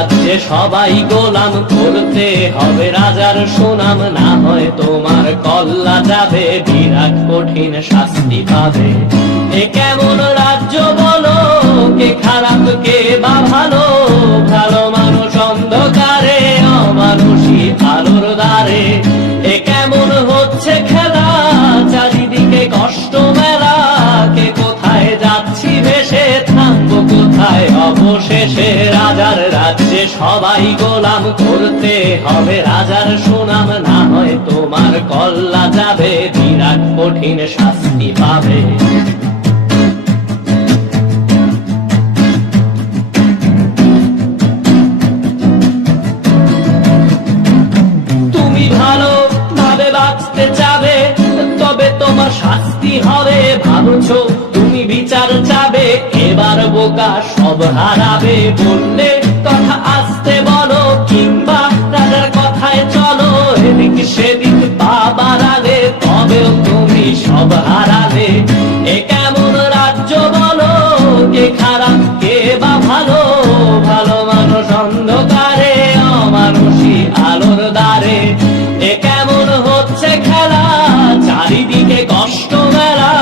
রাজ্যে সবাই গোলাম, করতে হবে রাজার সুনাম, না হয় তোমার কল্লা যাবে, বিরাট কঠিন শাস্তি পাবে। এ কেমন রাজ্য বলো, কে খারাপ কে বা ভালো, ভালো মানুষ অন্ধকারে, অমানুষী আলোর দ্বারে। এ কেমন হচ্ছে খেলা, চারিদিকে কষ্ট মেলা, কে কোথায় যাচ্ছি ভেসে, থামবো কোথায় অবশেষে। রাজার রাজ্যে সবাই গোলাম, করতে হবে রাজার সুনাম, না হয় তোমার কল্লা যাবে, বিরাট কঠিন শাস্তি পাবে। তুমি ভালো ভাবে বাঁচতে চাবে, তবে তোমার শাস্তি হবে, ভাবছো তুমি বিচার চাবে, এবার বোকা সব হারাবে। বললে কথা আসতে বলো, কিংবা রাজার কথায় চলো, এদিক সেদিক পা বাড়ালে, তবেও তুমি সব হারালে। এ কেমন রাজ্য বলো, কে খারাপ কে বা ভালো, ভালো মানুষ অন্ধকারে, অমানুষী আলোর দ্বারে। এ কেমন হচ্ছে খেলা, চারিদিকে কষ্ট মেলা,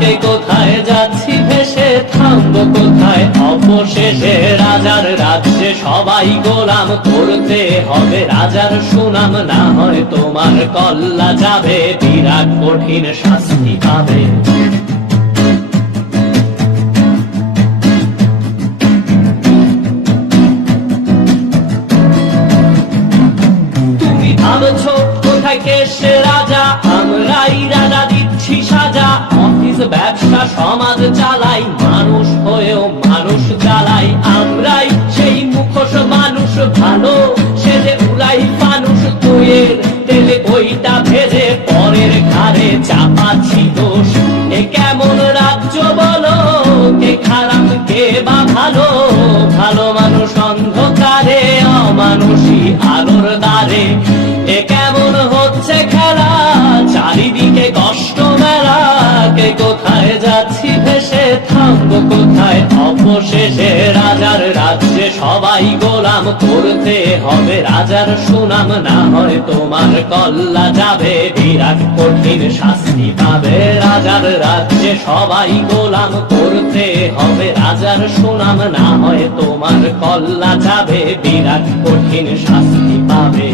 কে কোথায় যাচ্ছি ভেসে, থামবো কোথায় অবশেষে। রাজার রাজ্যে সবাই গোলাম, করতে হবে রাজার সুনাম, না হয় তোমার কল্লা যাবে, বিরাট কঠিন শাস্তি পাবে। তুমি ভাবছো কোথায় কে সে রাজা, আমরাই রাজা দিচ্ছি সাজা, অফিস ব্যবসা সমাজ চালাই, মানুষ হয়েও মানুষ জ্বালাই। আমরাই সেই মুখোশ মানুষ ভালো, সে যে উড়াই মানুষ দইয়ের তেলে, ওইটা ভেজে পরের ঘাড়ে চাপাচ্ছি দোষ। এ কেমন রাজ্য বলো, কে খারাপ কে বা ভালো, ভালো মানুষ অন্ধকারে, অমানুষী আলোর দ্বারে। এ কেমন হচ্ছে খেলা, চারিদিকে কষ্ট মেলা, কে কোথায় যাচ্ছি ভেসে, থামবো কোথায় অবশেষে। রাজার রাজ্যে সবাই গোলাম, করতে হবে রাজার সুনাম, না হয় তোমার কল্লা যাবে, বিরাট কঠিন শাস্তি পাবে। রাজার রাজ্যে সবাই গোলাম, করতে হবে রাজার সুনাম, না হয় তোমার কল্লা যাবে, বিরাট কঠিন শাস্তি পাবে।